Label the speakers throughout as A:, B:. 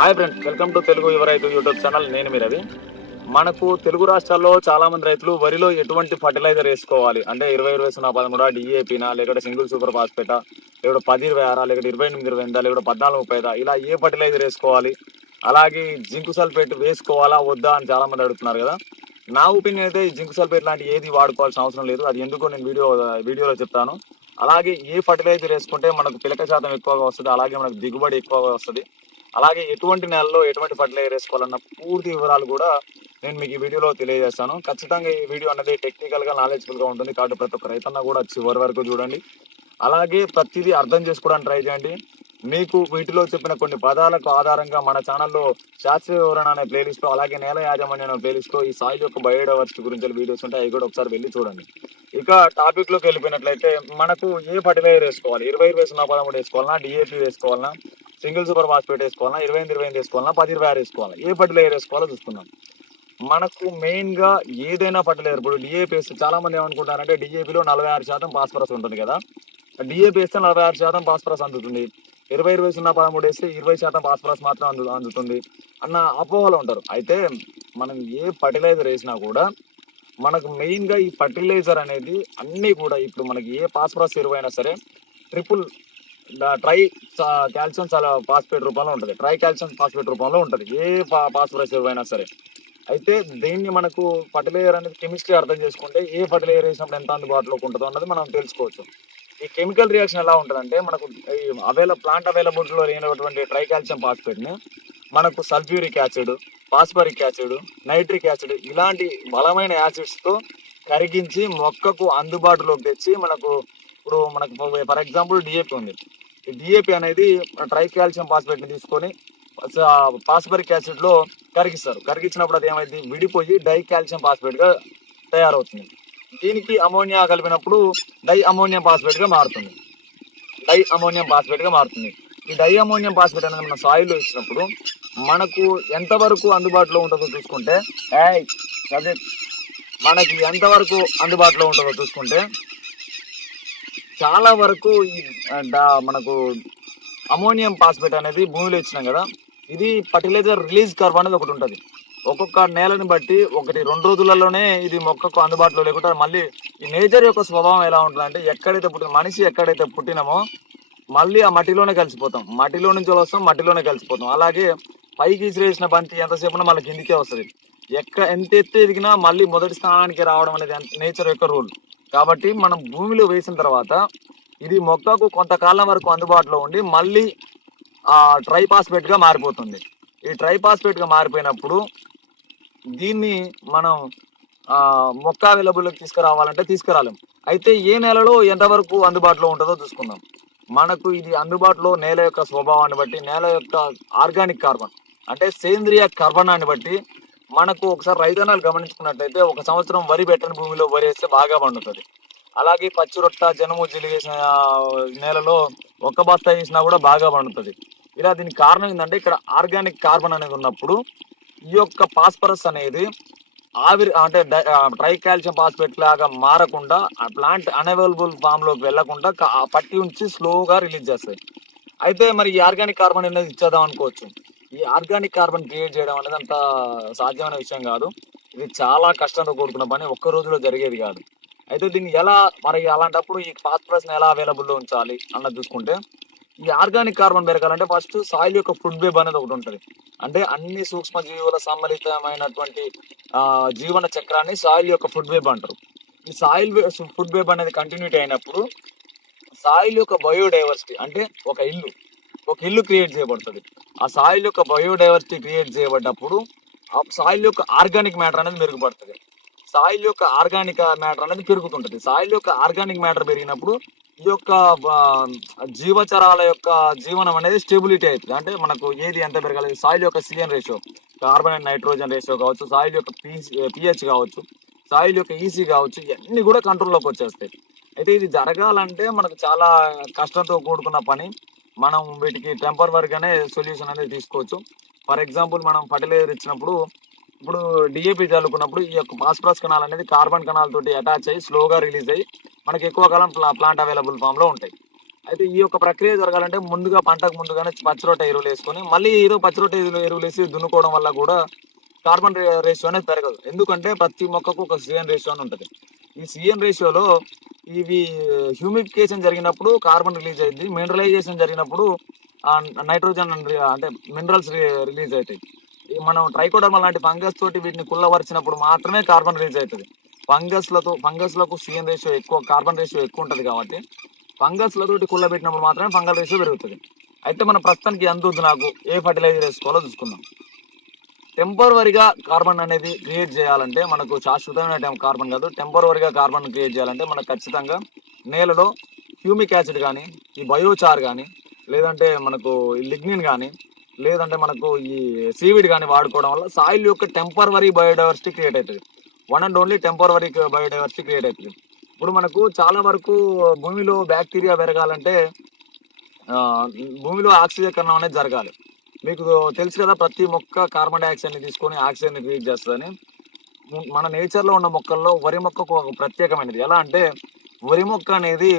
A: Hi friends welcome to Telugu యువ రైతు YouTube channel నేను మీ రవి. మనకు తెలుగు రాష్ట్రాల్లో చాలా మంది రైతులు వరిలో ఎటువంటి ఫర్టిలైజర్ వేసుకోవాలి? అంటే ఇరవై ఇరవై సున్నా పదమూడు డిఏపీనా లేకపోతే సింగిల్ సూపర్ ఫాస్ఫేటా లేకపోతే పది ఇరవై ఆరా లేకపోతే ఇరవై ఎనిమిది ఇరవై ఎనిమిదా లేకపోతే పద్నాలుగు ముప్పై ఐదా? ఇలా ఏ ఫర్టిలైజర్ వేసుకోవాలి? అలాగే జింకు సల్ఫేట్ వేసుకోవాలా వద్దా అని చాలా మంది అడుగుతున్నారు కదా. నా ఒపీనియన్ అయితే ఈ జింకు సల్ఫేట్ లాంటి ఏది వాడుకోవాల్సిన అవసరం లేదు. అది ఎందుకో నేను వీడియో వీడియోలో చెప్తాను. అలాగే ఏ ఫర్టిలైజర్ వేసుకుంటే మనకు పిలక శాతం ఎక్కువగా వస్తుంది? అలాగే మనకు దిగుబడి ఎక్కువగా వస్తుంది? అలాగే ఎటువంటి నెలలో ఎటువంటి ఫర్టిలైజర్ వేసుకోవాలన్న పూర్తి వివరాలు కూడా నేను మీకు ఈ వీడియోలో తెలియజేస్తాను. ఖచ్చితంగా ఈ వీడియో అనేది టెక్నికల్గా నాలెడ్జ్ఫుల్గా ఉంటుంది కాబట్టి ప్రతి ఒక్క రైతన్న కూడా చివరి వరకు చూడండి. అలాగే ప్రతిదీ అర్థం చేసుకోవడానికి ట్రై చేయండి. మీకు వీటిలో చెప్పిన కొన్ని పదాలకు ఆధారంగా మన ఛానల్లో శాస్త్రీయ వివరణ అనే ప్లేలిస్ట్లో అలాగే నేల యాజమాన్యం అనే ప్లేలిస్ట్లో ఈ సాయిల్ యొక్క బయోడైవర్సిటీ గురించి వీడియోస్ ఉంటాయి. అవి కూడా ఒకసారి వెళ్ళి చూడండి. ఇక టాపిక్లోకి వెళ్ళిపోయినట్లయితే మనకు ఏ ఫర్టిలైజర్ వేసుకోవాలి? ఇరవై ఇరవై సున్నా పదమూడు వేసుకోవాలన్నా డిఏపి వేసుకోవాలన్నా సింగిల్ సూపర్ ఫాస్ఫేట్ వేసుకోవాలన్నా ఇరవై ఎనిమిది ఇరవై ఎనిమిది వేసుకోవాలన్నా పది ఇరవై ఆరు వేసుకోవాలి? ఏ ఫర్టిలైజర్ వేసుకోవాలో చూసుకుందాం. మనకు మెయిన్గా ఏదైనా ఫర్టిలైజర్ ఇప్పుడు డిఏపి వేస్తే చాలా మంది ఏమనుకుంటారంటే డిఏపిలో నలభై ఆరు శాతం ఫాస్ఫరస్ ఉంటుంది కదా. డిఏపి వేస్తే నలభై ఆరు శాతం ఫాస్ఫరస్ అందుతుంది. ఇరవై ఇరవై సున్నా పదమూడు వేస్తే ఇరవై శాతం ఫాస్ఫరస్ మాత్రం అందు అందుతుంది అన్న అపోహలు ఉంటారు. అయితే మనం ఏ ఫర్టిలైజర్ వేసినా కూడా మనకు మెయిన్గా ఈ ఫర్టిలైజర్ అనేది అన్నీ కూడా ఇప్పుడు మనకి ఏ ఫాస్ఫరస్ ఎరువు అయినా సరే ట్రిపుల్ ట్రై కాల్షియం చాలా ఫాస్ఫేట్ రూపంలో ఉంటుంది. ట్రై కాల్షియం ఫాస్ఫేట్ రూపంలో ఉంటుంది. ఏ ఫాస్ఫరస్ ఎరువు అయినా సరే. అయితే దీన్ని మనకు ఫర్టిలైజర్ అనేది కెమిస్ట్రీ అర్థం చేసుకుంటే ఏ ఫర్టిలైజర్ వేసినప్పుడు ఎంత అందుబాటులోకి ఉంటుందో అన్నది మనం తెలుసుకోవచ్చు. ఈ కెమికల్ రియాక్షన్ ఎలా ఉంటుందంటే మనకు అవైల ప్లాంట్ అవైలబిలిటీలో లేనటువంటి ట్రై కాల్షియం ఫాస్ఫేట్ని మనకు sulphuric acid phosphoric acid nitric acid ఇలాంటి బలమైన యాసిడ్స్తో కరిగించి మొక్కకు అందుబాటులోకి తెచ్చి మనకు ఇప్పుడు మనకు ఫర్ ఎగ్జాంపుల్ డిఏపి ఉంది. ఈ డిఏపి అనేది ట్రై కాల్షియం ఫాస్ఫేట్ని తీసుకొని ఫాస్ఫరిక్ యాసిడ్లో కరిగిస్తారు. కరిగించినప్పుడు అది ఏమైంది? విడిపోయి డై కాల్షియం ఫాస్ఫేట్గా తయారవుతుంది. దీనికి అమోనియా కలిపినప్పుడు డై అమోనియం ఫాస్ఫేట్గా మారుతుంది. డై అమోనియం ఫాస్ఫేట్గా మారుతుంది. ఈ డై అమోనియం ఫాస్ఫేట్ అనేది మన సాయిల్ ఇచ్చినప్పుడు మనకు ఎంతవరకు అందుబాటులో ఉంటుందో చూసుకుంటే అదే మనకి ఎంతవరకు అందుబాటులో ఉంటుందో చూసుకుంటే చాలా వరకు ఈ మనకు అమోనియం ఫాస్ఫేట్ అనేది భూమిలో ఇచ్చినాం కదా ఇది ఫర్టిలైజర్ రిలీజ్ కర్వ్ అనేది ఒకటి ఉంటుంది. ఒక్కొక్క నేలని బట్టి ఒకటి రెండు రోజులలోనే ఇది మొక్కకు అందుబాటులో లేకుండా మళ్ళీ ఈ నేచర్ యొక్క స్వభావం ఎలా ఉంటుందంటే ఎక్కడైతే పుట్టిన మనిషి ఎక్కడైతే పుట్టినామో మళ్ళీ ఆ మట్టిలోనే కలిసిపోతాం. మట్టిలో నుంచి వస్తాం మట్టిలోనే కలిసిపోతాం. అలాగే పైకి విసిరేసిన బంతి ఎంతసేపు మళ్ళీ కిందికే వస్తుంది. ఎక్క ఎంత ఎత్తు ఎదిగినా మళ్ళీ మొదటి స్థానానికి రావడం అనేది నేచర్ యొక్క రూల్. కాబట్టి మనం భూమిలో వేసిన తర్వాత ఇది మొక్కకు కొంతకాలం వరకు అందుబాటులో ఉండి మళ్ళీ ట్రైపాస్పేట్గా మారిపోతుంది. ఈ ట్రైపాస్పేట్గా మారిపోయినప్పుడు దీన్ని మనం మొక్క అవైలబుల్లోకి తీసుకురావాలంటే తీసుకురాలేం. అయితే ఏ నెలలో ఎంతవరకు అందుబాటులో ఉంటుందో చూసుకుందాం. మనకు ఇది అందుబాటులో నేల యొక్క స్వభావాన్ని బట్టి నేల యొక్క ఆర్గానిక్ కార్బన్ అంటే సేంద్రియ కర్బనాన్ని బట్టి మనకు ఒకసారి రైతన్నాలు గమనించుకున్నట్లయితే ఒక సంవత్సరం వరి పెట్టని భూమిలో వరి వేస్తే బాగా పండుతుంది. అలాగే పచ్చి రొట్ట జనుము జిల్లి నేలలో ఒక్క బస్తా వేసినా కూడా బాగా పండుతుంది. ఇలా దీనికి కారణం ఏంటంటే ఇక్కడ ఆర్గానిక్ కార్బన్ అనేది ఉన్నప్పుడు ఈ యొక్క ఫాస్ఫరస్ అనేది ఆవిరి అంటే ట్రై కాల్షియం ఫాస్ఫేట్ లాగా మారకుండా ఆ ప్లాంట్ అన్అవైలబుల్ ఫామ్లోకి వెళ్ళకుండా ఆ పట్టి ఉంచి స్లోగా రిలీజ్ చేస్తాయి అయితే మరి ఈ ఆర్గానిక్ కార్బన్ అనేది ఇచ్చేద్దాం అనుకోవచ్చు. ఈ ఆర్గానిక్ కార్బన్ క్రియేట్ చేయడం అనేది అంత సాధ్యమైన విషయం కాదు. ఇది చాలా కష్టంతో కూడుకున్న పని ఒక్క రోజులో జరిగేది కాదు. అయితే దీన్ని ఎలా మరి అలాంటప్పుడు ఈ ఫాస్ఫరస్ని ఎలా అవైలబుల్లో ఉంచాలి అన్నది చూసుకుంటే ఈ ఆర్గానిక్ కార్బన్ పెరగాలంటే ఫస్ట్ సాయిల్ యొక్క ఫుడ్ వేబ్ అనేది ఒకటి ఉంటుంది. అంటే అన్ని సూక్ష్మ జీవుల జీవన చక్రాన్ని సాయిల్ యొక్క ఫుడ్ వేబ్ అంటారు. ఈ సాయిల్ ఫుడ్ వేబ్ అనేది కంటిన్యూటీ అయినప్పుడు సాయిల్ యొక్క బయోడైవర్సిటీ అంటే ఒక ఇల్లు. ఒక ఇల్లు క్రియేట్ చేయబడుతుంది. ఆ సాయిల్ యొక్క బయోడైవర్సిటీ క్రియేట్ చేయబడ్డప్పుడు ఆ సాయిల్ యొక్క ఆర్గానిక్ మ్యాటర్ అనేది మెరుగుపడుతుంది. సాయిల్ యొక్క ఆర్గానిక్ మ్యాటర్ అనేది పెరుగుతుంటుంది. సాయిల్ యొక్క ఆర్గానిక్ మ్యాటర్ పెరిగినప్పుడు ఈ యొక్క జీవచరాల యొక్క జీవనం అనేది స్టెబిలిటీ అవుతుంది. అంటే మనకు ఏది ఎంత పెరగాలి? సాయిల్ యొక్క CN ratio carbon and nitrogen ratio కావచ్చు సాయిల్ యొక్క పిహెచ్ కావచ్చు సాయిల్ యొక్క ఈసీ కావచ్చు ఇవన్నీ కూడా కంట్రోల్లోకి వచ్చేస్తాయి. అయితే ఇది జరగాలంటే మనకు చాలా కష్టంతో కూడుకున్న పని. మనం వీటికి టెంపర్వరీగానే సొల్యూషన్ అనేది తీసుకోవచ్చు. ఫర్ ఎగ్జాంపుల్ మనం ఫర్టిలైజర్ ఇచ్చినప్పుడు ఇప్పుడు డిఏపి చల్లుకున్నప్పుడు ఈ యొక్క ఫాస్ఫరస్ కణాలు అనేది కార్బన్ కణాల తోటి అటాచ్ అయ్యి స్లోగా రిలీజ్ అయ్యి మనకి ఎక్కువ కాలం ప్లాంట్ అవైలబుల్ ఫామ్లో ఉంటాయి. అయితే ఈ యొక్క ప్రక్రియ జరగాలంటే ముందుగా పంటకు ముందుగానే పచ్చిరొట్ట ఎరువులు వేసుకొని మళ్ళీ ఏదో పచ్చిరొట్ట ఎరువులు వేసి దున్నుకోవడం వల్ల కూడా కార్బన్ రేషియో అనేది పెరగదు. ఎందుకంటే ప్రతి మొక్కకు ఒక సిఎన్ రేషియో అని ఉంటుంది. ఈ సిఎన్ రేషియోలో ఇవి హ్యూమిఫికేషన్ జరిగినప్పుడు కార్బన్ రిలీజ్ అయింది మినరలైజేషన్ జరిగినప్పుడు నైట్రోజన్ అంటే మినరల్స్ రిలీజ్ అవుతాయి. మనం ట్రైకోడర్మా లాంటి ఫంగస్ తోటి వీటిని కుల్లవరిచినప్పుడు మాత్రమే కార్బన్ రిలీజ్ అవుతుంది. ఫంగస్లతో ఫంగస్లకు సిఎన్ రేషియో ఎక్కువ కార్బన్ రేషియో ఎక్కువ ఉంటుంది కాబట్టి ఫంగస్లతోటి కుళ్ళబెట్టినప్పుడు మాత్రమే ఫంగల్ రేషియో పెరుగుతుంది. అయితే మన ప్రస్తుతానికి ఎంత ఉంది నాకు? ఏ ఫర్టిలైజర్ వేసుకోవాలో చూసుకుందాం. టెంపరవరిగా కార్బన్ అనేది క్రియేట్ చేయాలంటే మనకు శాశ్వతమైన కార్బన్ కాదు టెంపరవరిగా కార్బన్ క్రియేట్ చేయాలంటే మనకు ఖచ్చితంగా నేలలో హ్యూమిక్ యాసిడ్ కానీ ఈ బయోచార్ కానీ లేదంటే మనకు లిగ్నిన్ కానీ లేదంటే మనకు ఈ సీవిడ్ కానీ వాడుకోవడం వల్ల సాయిల్ యొక్క టెంపరవరీ బయోడైవర్సిటీ క్రియేట్ అవుతుంది. One and only temporary biodiversity create అవుతుంది. ఇప్పుడు మనకు చాలా వరకు భూమిలో బ్యాక్టీరియా పెరగాలంటే భూమిలో భూమిలో ఆక్సిజీకరణం అనేది జరగాలి. మీకు తెలుసు కదా ప్రతి మొక్క కార్బన్ డైఆక్సైడ్ని తీసుకొని ఆక్సిజన్ని క్రియేట్ చేస్తుందని. మన నేచర్లో ఉన్న మొక్కల్లో వరి మొక్కకు ఒక ప్రత్యేకమైనది. ఎలా అంటే వరి మొక్క అనేది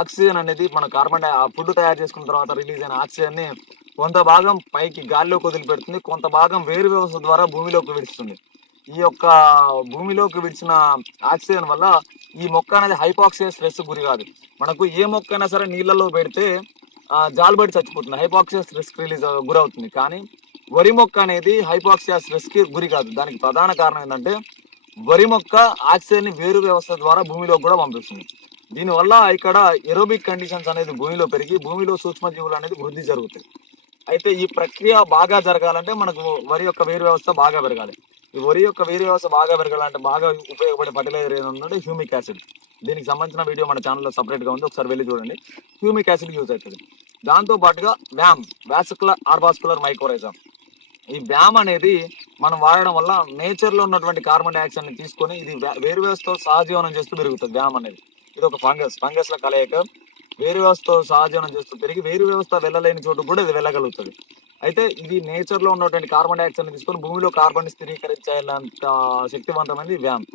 A: ఆక్సిజన్ అనేది మన కార్బన్ డై ఫుడ్ తయారు చేసుకున్న తర్వాత రిలీజ్ అయిన ఆక్సిజన్ని కొంత భాగం పైకి గాల్లోకి వదిలిపెడుతుంది కొంత భాగం వేరు వ్యవస్థ ద్వారా భూమిలోకి విడుస్తుంది. ఈ యొక్క భూమిలోకి విడిచిన ఆక్సిజన్ వల్ల ఈ మొక్క అనేది హైపాక్సియస్ స్ట్రెస్ గురి కాదు. మనకు ఏ మొక్క అయినా సరే నీళ్ళలో పెడితే జాలుబడి చచ్చిపోతుంది హైపాక్సియాస్ రిస్క్ రిలీజ్ గురవుతుంది. కానీ వరి మొక్క అనేది హైపాక్సియాస్ రిస్క్ గురి కాదు. దానికి ప్రధాన కారణం ఏంటంటే వరి మొక్క ఆక్సిజన్ని వేరు వ్యవస్థ ద్వారా భూమిలో కూడా పంపిస్తుంది. దీనివల్ల ఇక్కడ ఎరోబిక్ కండిషన్స్ అనేది భూమిలో పెరిగి భూమిలో సూక్ష్మజీవులు అనేది వృద్ధి జరుగుతాయి. అయితే ఈ ప్రక్రియ బాగా జరగాలంటే మనకు వరి యొక్క వేరు వ్యవస్థ బాగా పెరగాలి. ఈ వరి యొక్క వేరు వ్యవస్థ బాగా పెరగాలంటే బాగా ఉపయోగపడే ఫర్టిలైజర్ ఏంటంటే హ్యూమిక్ యాసిడ్ దీనికి సంబంధించిన వీడియో మన ఛానల్లో సపరేట్గా ఉంది. ఒకసారి వెళ్ళి చూడండి. హ్యూమిక్ యాసిడ్ యూజ్ అవుతుంది. దాంతో పాటుగా వ్యామ్ వాసికులర్ ఆర్బాస్కులర్ మైక్రోరైజమ్ ఈ వ్యామ్ అనేది మనం వాడడం వల్ల నేచర్లో ఉన్నటువంటి కార్బన్ డైఆక్సైడ్ని తీసుకొని ఇది వేరు వ్యవస్థతో సహజీవనం చేస్తూ పెరుగుతుంది వ్యామ్ అనేది. ఇది ఒక ఫంగస్. ఫంగస్ల కలయిక వేరు వ్యవస్థతో సహజీవనం చేస్తూ పెరిగి వేరు వ్యవస్థ వెళ్ళలేని చోటు కూడా ఇది వెళ్ళగలుగుతుంది. అయితే ఇది నేచర్లో ఉన్నటువంటి కార్బన్ డైఆక్సైడ్ని తీసుకొని భూమిలో కార్బన్ స్థిరీకరించేంత శక్తివంతమైనది వ్యామ్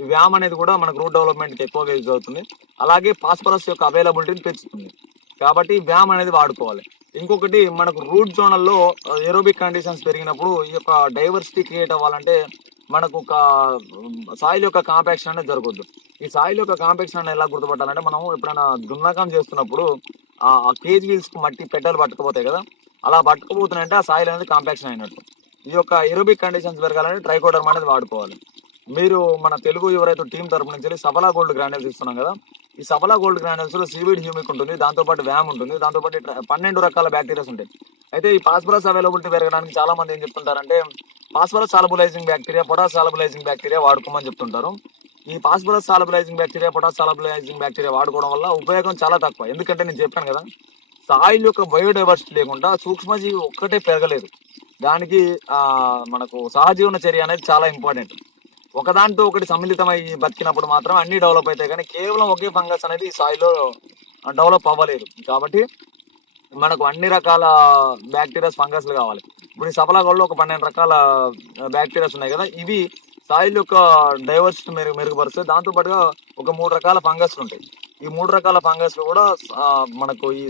A: వ్యామ్ అనేది కూడా మనకు రూట్ డెవలప్మెంట్కి ఎక్కువగా యూజ్ అవుతుంది. అలాగే ఫాస్ఫరస్ యొక్క అవైలబిలిటీని పెంచుతుంది. కాబట్టి వ్యామ్ అనేది వాడుకోవాలి. ఇంకొకటి మనకు రూట్ జోనల్లో ఏరోబిక్ కండిషన్స్ పెరిగినప్పుడు ఈ యొక్క డైవర్సిటీ క్రియేట్ అవ్వాలంటే మనకు ఒక సాయిల్ యొక్క కాంపాక్షన్ అనేది జరగద్దు. ఈ సాయిల్ యొక్క కాంపాక్షన్ అనేది ఎలా గుర్తుపట్టాలంటే మనం ఎప్పుడైనా దున్నకం చేస్తున్నప్పుడు ఆ కేజ్ వీల్స్ మట్టి పెట్టలు పట్టుకుపోతాయి కదా? అలా పట్టుకుపోతున్నాయంటే ఆ సాయిల్ అనేది కాంపాక్షన్ అయినట్టు. ఈ యొక్క ఏరోబిక్ కండిషన్స్ పెరగాలంటే ట్రైకోడర్మ్ అనేది వాడుకోవాలి. మీరు మన తెలుగు ఎవరైతే టీం తరపు నుంచి సబలా గోల్డ్ గ్రానైల్స్ ఇస్తున్నాం కదా ఈ సబలా గోల్డ్ గ్రానైల్స్లో సీవీడ్ హ్యూమిక్ ఉంటుంది దాంతోపాటు వ్యామ్ ఉంటుంది దాంతోపాటు పన్నెండు రకాల బ్యాక్టీరియాస్ ఉంటాయి. అయితే ఈ ఫాస్ఫరస్ అవైలబిలిటీ పెరగడానికి చాలా మంది ఏం చెప్తుంటారంటే phosphorus solubilising bacteria potash solubilising bacteria వాడుకోమని చెప్తుంటారు. ఈ phosphorus solubilising bacteria potash solubilising bacteria వాడుకోవడం వల్ల ఉపయోగం చాలా తక్కువ. ఎందుకంటే నేను చెప్పాను కదా సాయిల్ యొక్క బయోడైవర్సిటీ లేకుండా సూక్ష్మజీవి ఒక్కటే పెరగలేదు. దానికి మనకు సహజీవన చర్య అనేది చాలా ఇంపార్టెంట్. ఒకదాంతో ఒకటి సమ్మిళితమై బతికినప్పుడు మాత్రం అన్ని డెవలప్ అవుతాయి. కానీ కేవలం ఒకే ఫంగస్ అనేది ఈ సాయిలో డెవలప్ అవ్వలేదు. కాబట్టి మనకు అన్ని రకాల బ్యాక్టీరియాస్ ఫంగస్లు కావాలి. ఇప్పుడు ఈ సఫలాగోల్లో ఒక పన్నెండు రకాల బ్యాక్టీరియాస్ ఉన్నాయి కదా. ఇవి సాయిల్ యొక్క డైవర్సిటీ మెరుగు మెరుగుపరుస్తాయి. దాంతో పాటుగా ఒక మూడు రకాల ఫంగస్లు ఉంటాయి. ఈ మూడు రకాల ఫంగస్లు కూడా మనకు ఈ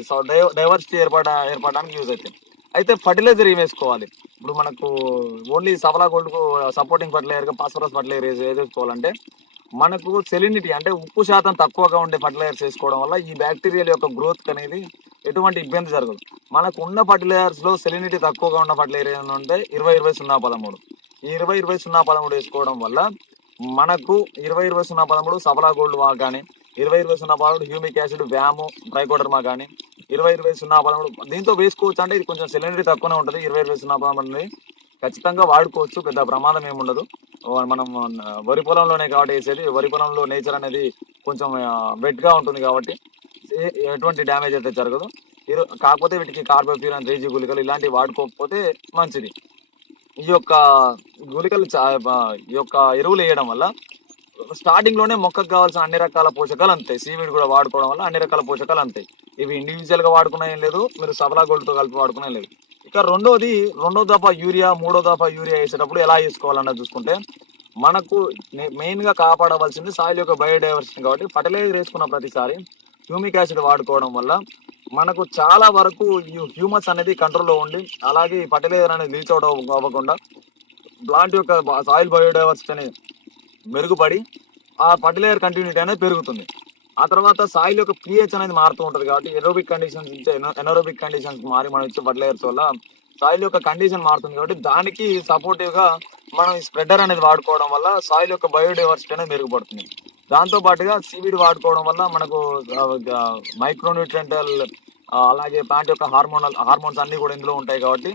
A: డైవర్సిటీ ఏర్పడ ఏర్పడడానికి యూజ్ అవుతాయి. అయితే ఫర్టిలైజర్ ఏం వేసుకోవాలి ఇప్పుడు మనకు only సఫలా గోల్డ్కు supporting fertiliser phosphorus phosphorus fertiliser ఏది వేసుకోవాలంటే మనకు సెలినిటీ అంటే ఉప్పు శాతం తక్కువగా ఉండే ఫర్టిలైజర్స్ వేసుకోవడం వల్ల ఈ బ్యాక్టీరియల్ యొక్క గ్రోత్ అనేది ఎటువంటి ఇబ్బంది జరగదు. మనకు ఉన్న ఫర్టిలైజర్స్లో సెలినిటీ తక్కువగా ఉన్న ఫర్టిలైజర్ ఏమైనా ఉంటే ఇరవై ఇరవై సున్నా పదమూడు. ఈ ఇరవై ఇరవై సున్నా పదమూడు వేసుకోవడం వల్ల మనకు ఇరవై ఇరవై సున్నా పదమూడు సఫలా గోల్డ్ కానీ ఇరవై ఇరవై సున్నా పదమూడు హ్యూమిక్ యాసిడ్ వ్యాము ట్రైకోడర్మా కానీ ఇరవై ఇరవై సున్నా పదమూడు దీంతో వేసుకోవచ్చు అంటే ఇది కొంచెం సిలిండర్ తక్కువనే ఉంటుంది. ఇరవై ఇరవై సున్నా పదమూడు ఖచ్చితంగా వాడుకోవచ్చు. పెద్ద ప్రమాదం ఏమి ఉండదు. మనం వరి పొలంలోనే కాబట్టి వేసేది. వరి పొలంలో నేచర్ అనేది కొంచెం వెట్గా ఉంటుంది కాబట్టి ఎటువంటి డ్యామేజ్ అయితే జరగదు. కాకపోతే వీటికి కార్బోఫ్యూరన్ రేజీ గుళికలు ఇలాంటివి వాడుకోకపోతే మంచిది. ఈ యొక్క గుళికలు ఈ యొక్క ఎరువులు వేయడం వల్ల స్టార్టింగ్లోనే మొక్కకు కావాల్సిన అన్ని రకాల పోషకాలు అంతాయి. సీవీడ్ కూడా వాడుకోవడం వల్ల అన్ని రకాల పోషకాలు అంతాయి. ఇవి ఇండివిజువల్గా వాడుకున్నా ఏం లేదు మీరు సబలా గోల్డ్తో కలిపి వాడుకునే లేదు. ఇక రెండోది రెండో దఫా యూరియా మూడో దఫా యూరియా వేసేటప్పుడు ఎలా వేసుకోవాలన్నది చూసుకుంటే మనకు మెయిన్గా కాపాడవలసింది సాయిల్ యొక్క బయోడైవర్సిటీ కాబట్టి ఫర్టిలైజర్ వేసుకున్న ప్రతిసారి హ్యూమిక్ యాసిడ్ వాడుకోవడం వల్ల మనకు చాలా వరకు హ్యూమస్ అనేది కంట్రోల్లో ఉండి అలాగే ఈ ఫర్టిలైజర్ అనేది లీచ్ అవుట్ అవ్వకుండా ప్లాంట్ యొక్క సాయిల్ బయోడైవర్సిటీ అనేది మెరుగుపడి ఆ ఫర్టిలైజర్ కంటిన్యూటీ అనేది పెరుగుతుంది. ఆ తర్వాత సాయిల్ యొక్క పిహెచ్ అనేది మారుతూ ఉంటుంది కాబట్టి ఎరోబిక్ కండిషన్స్ నుంచి ఎనరోబిక్ కండిషన్స్ మారి మనం ఇచ్చే ఫర్టిలైజర్స్ వల్ల సాయిల్ యొక్క కండిషన్ మారుతుంది కాబట్టి దానికి సపోర్టివ్గా మనం ఈ స్ప్రెడర్ అనేది వాడుకోవడం వల్ల సాయిల్ యొక్క బయోడైవర్సిటీ అనేది మెరుగుపడుతుంది. దాంతో పాటుగా సీవీడ్ వాడుకోవడం వల్ల మనకు మైక్రోన్యూట్రెంటల్ అలాగే ప్లాంట్ యొక్క హార్మోనల్ హార్మోన్స్ అన్ని కూడా ఇందులో ఉంటాయి కాబట్టి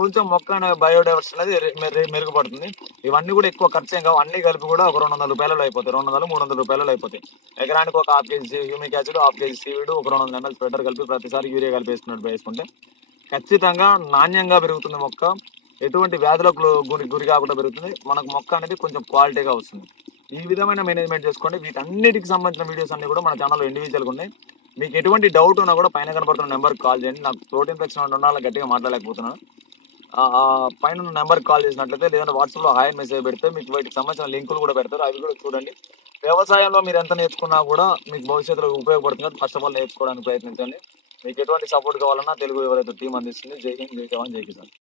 A: కొంచెం మొక్క బయోడైవర్సిటీ అనేది మెరుగుపడుతుంది. ఇవన్నీ కూడా ఎక్కువ ఖర్చు ఏం కావు. అన్ని కలిపి కూడా ఒక రెండు వందల రూపాయలలో అయిపోతాయి. రెండు వందలు మూడు వందల రూపాయలలో అయిపోతాయి. ఎకరానికి ఒక half KG humic acid half KG seaweed ఒక రెండు వందల ఎంఎల్ స్ప్రెడర్ కలిపి ప్రతిసారి యూరియా కలిపి వేసుకున్నట్టు వేసుకుంటే ఖచ్చితంగా నాణ్యంగా పెరుగుతుంది మొక్క ఎటువంటి వ్యాధులకు గురి గురి కాకుండా పెరుగుతుంది. మనకు మొక్క అనేది కొంచెం క్వాలిటీగా వస్తుంది. ఈ విధమైన మేనేజ్మెంట్ చేసుకోండి. వీటన్నిటికి సంబంధించిన వీడియోస్ అన్ని కూడా మన ఛానల్లో ఇండివిజువల్గా ఉన్నాయి. మీకు ఎటువంటి డౌట్ ఉన్నా కూడా పైన కనబడుతున్న నెంబర్కి కాల్ చేయండి. నాకు ప్రోటీన్ ఫ్లెక్షన్ ఉండాలి గట్టిగా మాట్లాడలేకపోతున్నాను. పైన నెంబర్ కాల్ చేసినట్లయితే లేదంటే వాట్సాప్లో హాయ్ మెసేజ్ పెడితే మీకు వాటికి సంబంధించిన లింకులు కూడా పెడతారు. అవి కూడా చూడండి. వ్యవసాయంలో మీరు ఎంత నేర్చుకున్నా కూడా మీకు భవిష్యత్తులో ఉపయోగపడుతుంది. ఫస్ట్ ఆఫ్ ఆల్ నేర్చుకోవడానికి ప్రయత్నించండి. మీకు ఎటువంటి సపోర్ట్ కావాలన్నా తెలుగు ఎవరైతే టీం అందిస్తుంది. జై హింద్ జై జవాన్ జై కిసాన్.